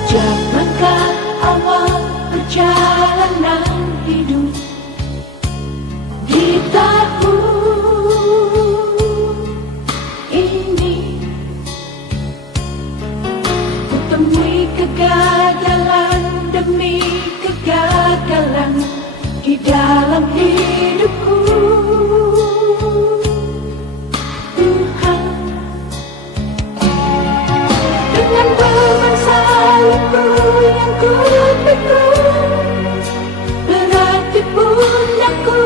Sejak langkah awal perjalanan hidup di tahun ini, ku temui kegagalan demi kegagalan di dalam hidupku. Tuhan, dengan beban salibku yang ku pikul, berat di pundakku.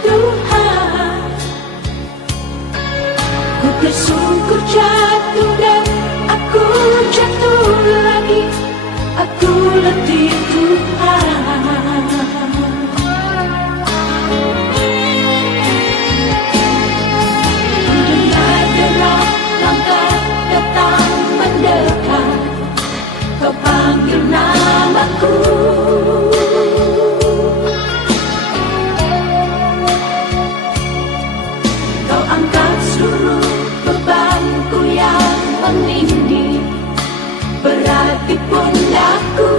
Tuhan, ku tersungkur jatuh dan aku jatuh lagi. Aku letih Tuhan. Ku dengar derap langkah datang mendekat, kau panggil namaku. Kau angkat seluruh bebanku yang menindih, berat di pundakku.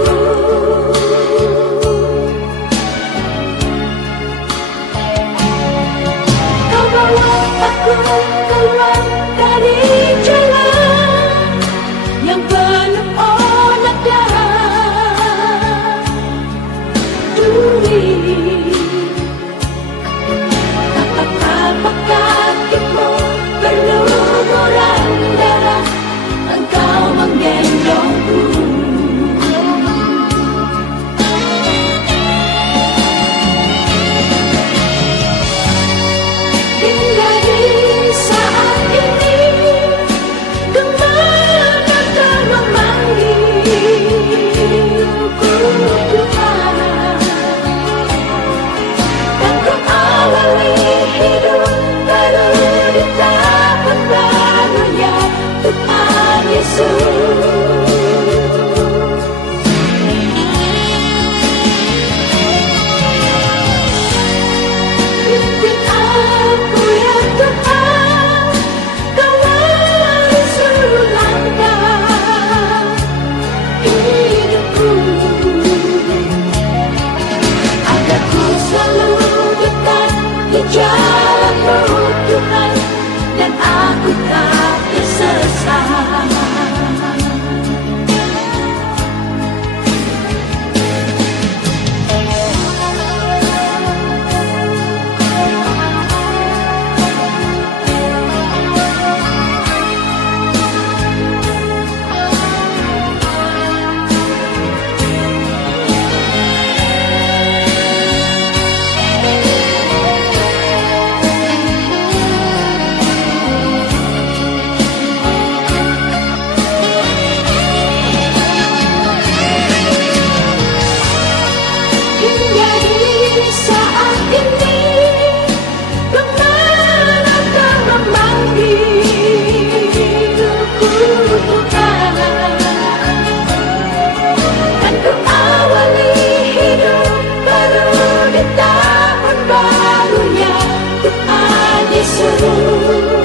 Kau bawa aku keluar dari jalan yang penuh onak dan duri. Tapak kakimu berlumuran darah, engkau menggendongku. Hingga di saat ini, kemana kau memanggilku Tuhan? Dan kau awali hidup baru di tahun barunya Tuhan Yesus. Pimpin aku ya Tuhan, kawal seluruh langkah hidupku, agar ku selalu dekat di jalan-Mu Tuhan, dan aku tak tersesat. Hingga di saat ini, kemana kau memanggilku Tuhan? Dan ku awali hidup baru di tahun barunya Tuhan Yesus.